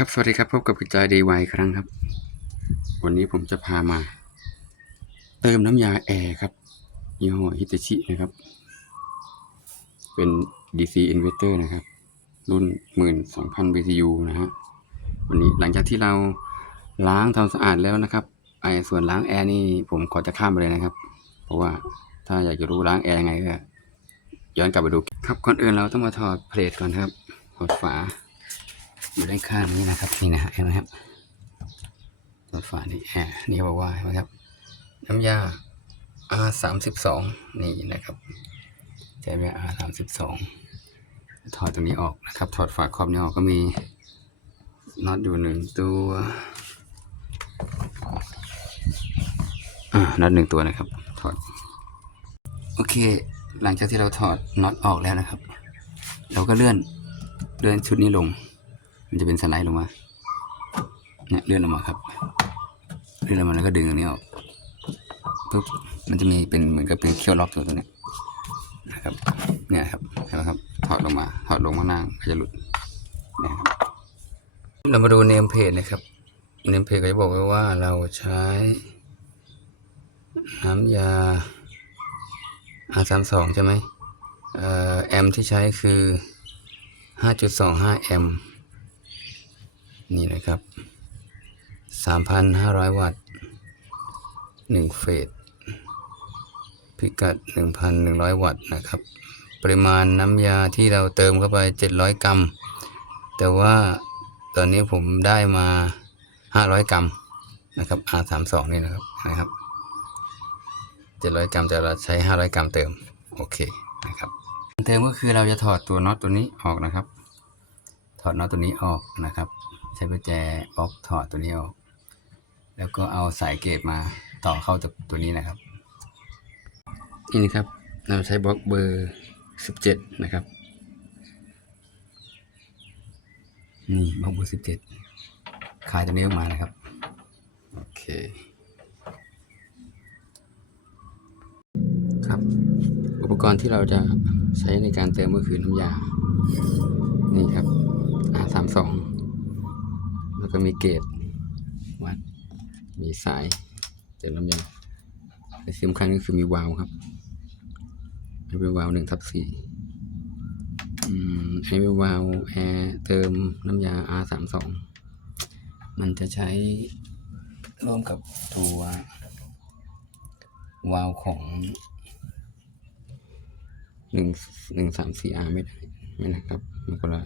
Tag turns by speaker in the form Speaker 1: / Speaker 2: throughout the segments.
Speaker 1: ครับ สวัสดีครับ พบกับกระจายดีไวครั้งครับ วันนี้ผมจะพามา เติมน้ำยาแอร์ครับยี่ห้อฮิตาชินะครับ เป็น DC inverter นะครับ รุ่น 12,000 BTU นะฮะ วันนี้หลังจากที่เราล้างทำสะอาดแล้วนะครับ ไอ้ส่วนล้างแอร์นี่ผมขอจะข้ามไปเลยนะครับ เพราะว่าถ้าอยากจะรู้ล้างแอร์ยังไงก็ย้อนกลับไปดู ครับก่อนอื่นเราต้องมาถอดเพลทก่อนครับถอดฝา อยู่ด้านข้างนี้นะครับนี่นะฮะเห็นไหมครับตัวฝานี่แอนี่บอกว่าเห็นไหมครับ น้ำยา R สามสิบสองนี่นะครับใช้แม่ R สามสิบสองถอดตรงนี้ออกนะครับ ถอดฝาครอบนี้ออกก็มีน็อตอยู่หนึ่งตัวน็อตหนึ่งตัวนะครับ ถอด โอเค หลังจากที่เราถอดน็อตออกแล้วนะครับ เราก็เลื่อนเลื่อนชุดนี้ลง มันจะเป็นสไลด์ลงมาเนี่ยเลื่อนลงมาครับเลื่อนลงมาแล้วก็ดึงอันนี้ออกปุ๊บมันจะมีเป็นเหมือนกับเป็นเคี่ยวล็อกตัวตัวนี้นะครับเนี่ยครับเห็นไหมครับถอดลงมาถอดลงมานั่งก็จะหลุดนะครับเรามาดูเนมเพจนะครับเนมเพจก็จะบอกไว้ว่าเราใช้น้ำยา R32 ใช่ไหมเอ่อแอมที่ใช้คือ 5.25 แอม นี่นะครับ 3,500 วัตต์1เฟสพิกัด 1,100 วัตต์นะครับ ปริมาณน้ำยาที่เราเติมเข้าไป 700 กรัม แต่ว่าตอนนี้ผมได้มา 500 กรัมนะครับ R32 นี่นะครับนะครับ 700 กรัมแต่เราใช้ 500 กรัมเติม โอเคนะครับเติมก็คือเราจะถอดตัวน็อตตัวนี้ออกนะครับ ถอดน็อตตัวนี้ออกนะครับ ใช้กุญแจบล็อกถอดตัวนี้ออก แล้วก็เอาสายเกตมาต่อเข้าตัวตัวนี้นะครับ นี่นะครับ เราใช้บล็อกเบอร์สิบเจ็ดนะครับ นี่บล็อกเบอร์สิบเจ็ดคลายตัวนี้ออกมานะครับ โอเค ครับ อุปกรณ์ที่เราจะใช้ในการเติมก็คือน้ำยา นี่ครับ R สามสอง แล้วก็มีเกจวัด มีสายเติมน้ำยาและที่สำคัญก็คือมีวาล์วครับอันนี้เป็นวาล์วหนึ่งทับสี่อืมอันนี้เป็นวาล์วแอร์เติมน้ำยา R สามสองมันจะใช้ร่วมกับตัววาล์วของหนึ่งหนึ่งสามสี่ R ไม่ได้ไม่นะครับมันคนละ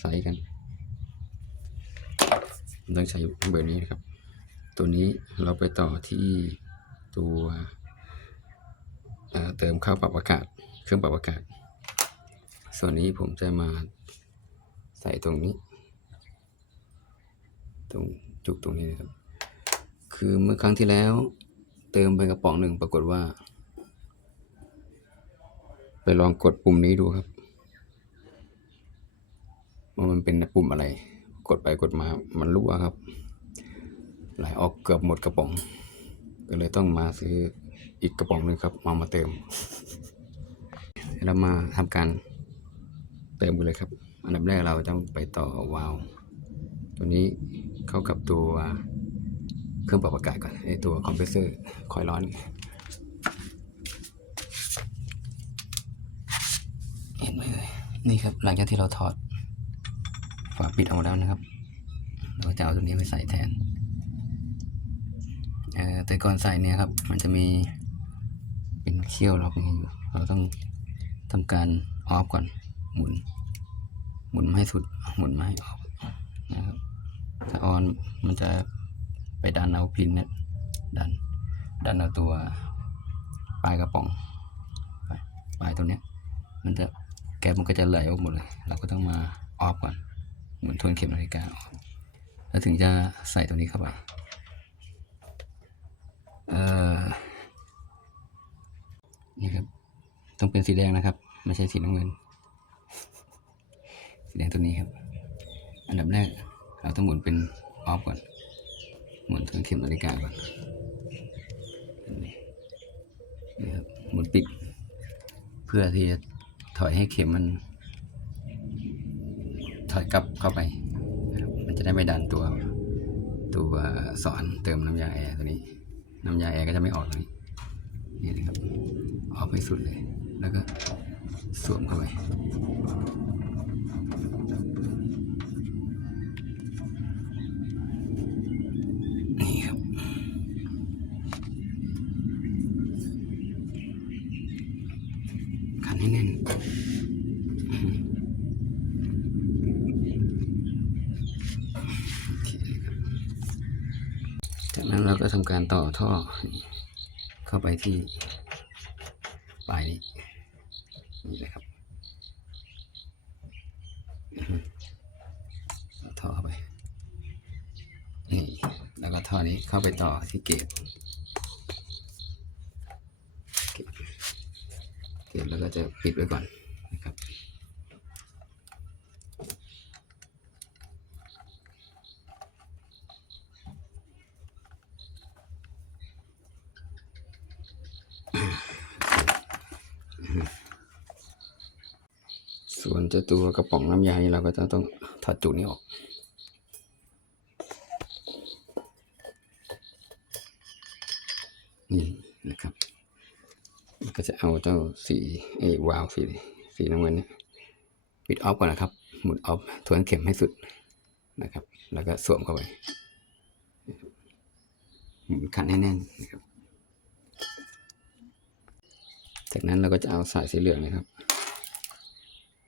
Speaker 1: ไซส์กัน ต้องใช้เบอร์นี้นะครับ ตัวนี้เราไปต่อที่ตัวเเติมเข้าปรับอากาศ เครื่องปรับอากาศ ส่วนนี้ผมจะมาใส่ตรงนี้ ตรงจุกตรงนี้นะครับ คือเมื่อครั้งที่แล้ว เติมไปกระป๋องหนึ่งปรากฏว่า ไปลองกดปุ่มนี้ดูครับว่ามันเป็นปุ่มอะไร กดไปกดมามันรั่วครับ ไหลออกเกือบหมดกระป๋อง ก็เลยต้องมาซื้ออีกกระป๋องหนึ่งครับมามาเติมเรามาทำการเติมกันเลยครับ อันดับแรกเราต้องไปต่อวาล์วตัวนี้เข้ากับตัวเครื่องปรับอากาศก่อนไอตัวคอมเพรสเซอร์คอยร้อนเห็นไหมเอ่ยนี่ครับหลังจากที่เราถอด ฝาปิดออกมาแล้วนะครับ เราจะเอาตัวนี้ไปใส่แทนเอ่อแต่ก่อนใส่เนี่ยครับ มันจะมีเป็นเขี้ยวล็อกนี้อยู่ เราต้องทำการออฟก่อน หมุน หมุนไม่ให้สุด หมุนไม่ให้ออกนะครับถ้าออนมันจะไปดันเอาพินเนี่ยดัน ดันเอาตัวปลายกระป๋อง ปลายปลายตัวเนี้ย มันจะแก๊สมันก็จะไหลออกหมดเลย เราก็ต้องมาออฟก่อน เหมือนทวนเข็มนาฬิกาออกแล้วถึงจะใส่ตัวนี้เข้าไปเอ่อนี่ครับ ต้องเป็นสีแดงนะครับ ไม่ใช่สีน้ำเงิน สีแดงตัวนี้ครับ อันดับแรกเราต้องหมุนเป็นออฟก่อน หมุนทวนเข็มนาฬิกาก่อนนี่ครับหมุนปิด เพื่อที่จะถอยให้เข็มมัน ถอยกลับเข้าไป มันจะได้ไม่ดันตัว ตัวสอนเติมน้ำยาแอร์ตัวนี้ น้ำยาแอร์ก็จะไม่ออกตรงนี้นี่นะครับออกไปสุดเลย แล้วก็สวมเข้าไปนี่ครับขันให้แน่น จากนั้นเราก็ทำการต่อท่อเข้าไปที่ปลายนี้นี่เลยครับต่อท่อเข้าไปนี่แล้วก็ท่อนี้เข้าไปต่อที่เกตเกตเกตแล้วก็จะปิดไว้ก่อนนะครับ ส่ วนเจ้าตัวกระป๋องน้ำยาเราก็จะต้องถอดจุกนี้ออกนี่นะครับ ก็จะเอาเจ้าสีไอ้วาวสีสีน้ำเงินเนี่ยปิดออฟก่อนนะครับ หมุนออฟทวนเข็มให้สุดนะครับ แล้วก็สวมเข้าไปหมุนขันให้แน่นนะครับ จากนั้นเราก็จะเอาสายสีเหลืองนะครับ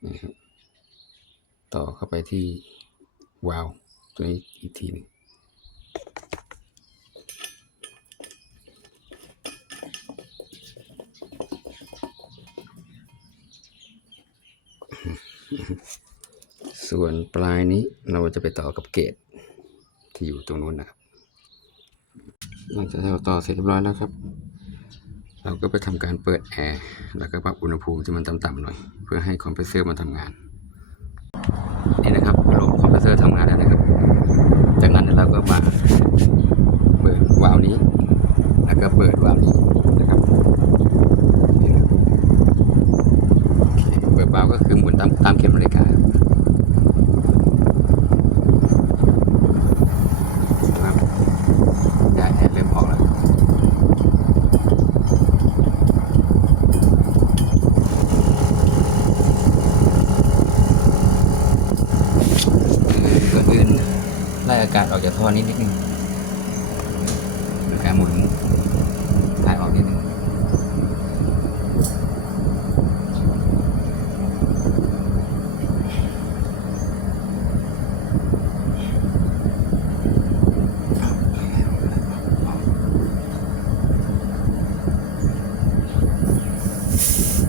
Speaker 1: นะครับต่อเข้าไปที่วาล์วตัวนี้อีกทีหนึงส่วนปลายนี้เราจะไปต่อกับเกตที่อยู่ตรงนู้นนะครับหลังจากที่เราต่อเสร็จเรียบร้อยแล้วครับ เราก็ไปทำการเปิดแอร์แล้วก็ปรับอุณหภูมิที่มันต่ำๆหน่อย เพื่อให้คอมเพรสเซอร์มันทำงาน นี่นะครับระบบคอมเพรสเซอร์ทำงานแล้วนะครับ จากนั้นเราก็มาเปิดวาล์วนี้ แล้วก็เปิดวาล์วนี้นะครับเคเปิดวาล์วก็คือหมุนตามตามเข็มนาฬิกาครับยาแอร์เริ่มออกแล้ว ก่อนอื่นไล่อากาศออกจากท่อนี้นิดนึงโดยการหมุนถ่ายออกนิดนึง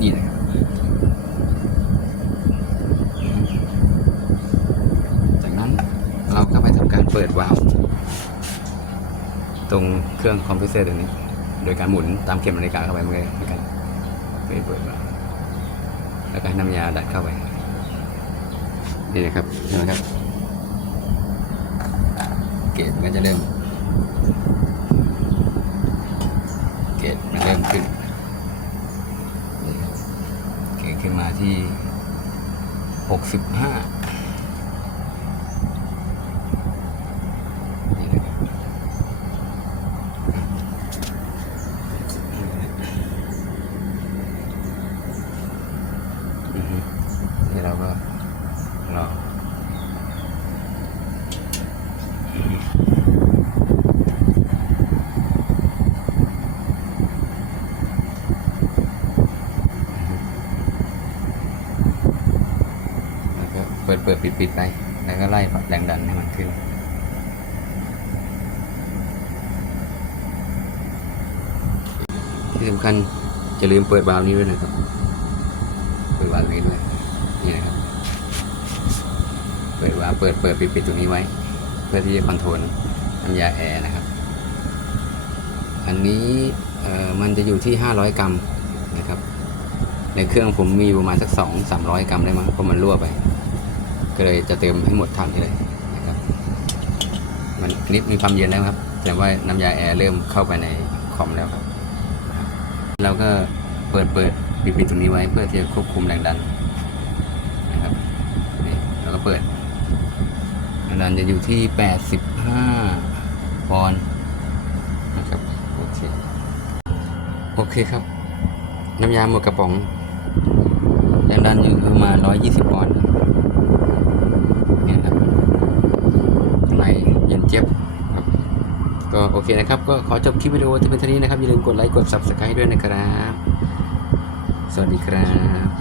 Speaker 1: นี่นะครับ จากนั้นเราก็ไเกิดวาล์วตรงเครื่องคอมเพรสเซอร์ตัวนี้ โดยการหมุนตามเข็มนาฬิกาเข้าไปเมือนกันเหมือนกันเปิดเปิดวาล์วแล้วก็ให้น้ำยาดัดเข้าไปนี่นะครับเห็นไหมครับ เกจมันก็จะเริ่ม เกจมันเริ่มขึ้นเกจขึ้นมาที่หกสิบห้า นี่นะครับอือฮึนี่เราก็รอแล้วก็ เปิดเปิดปิดปิดไป แล้วก็ไล่แรงดันให้มันขึ้น ที่สำคัญจะลืมเปิดวาล์วนี้ด้วยนะครับ เปิดวาล์วนี้ด้วย นี่นะครับ เปิดวาล์วเปิดเปิดปิดปิดตรงนี้ไว้ เพื่อที่จะคอนโทรลน้ำยาแอร์นะครับ อันนี้เอ่อมันจะอยู่ที่ 500 กรัมนะครับ ในเครื่องผมมีประมาณสัก 2 300 กรัมได้มั้งเพราะมันรั่วไป ก็เลยจะเติมให้หมดถังเลยนะครับมันนิดมีความเย็นแล้วครับ แต่ว่าน้ำยาแอร์เริ่มเข้าไปในคอมแล้วครับ เราก็เปิดเปิดปิดปิดตรงนี้ไว้เพื่อที่จะควบคุมแรงดันนะครับนี่เราก็เปิดแรงดันจะอยู่ที่ 85 ปอนด์นะครับโอเคโอเคครับ น้ำยาหมดกระป๋องแรงดันอยู่ประมาณ120 ปอนด์เนี่ยครับข้างใน็บครับก็โอเคนะครับ ก็ขอจบคลิปวิดีโอที่เป็นเท่านี้นะครับอย่าลืมกดไลค์กด Subscribe ด้วยนะครับ สวัสดีครับ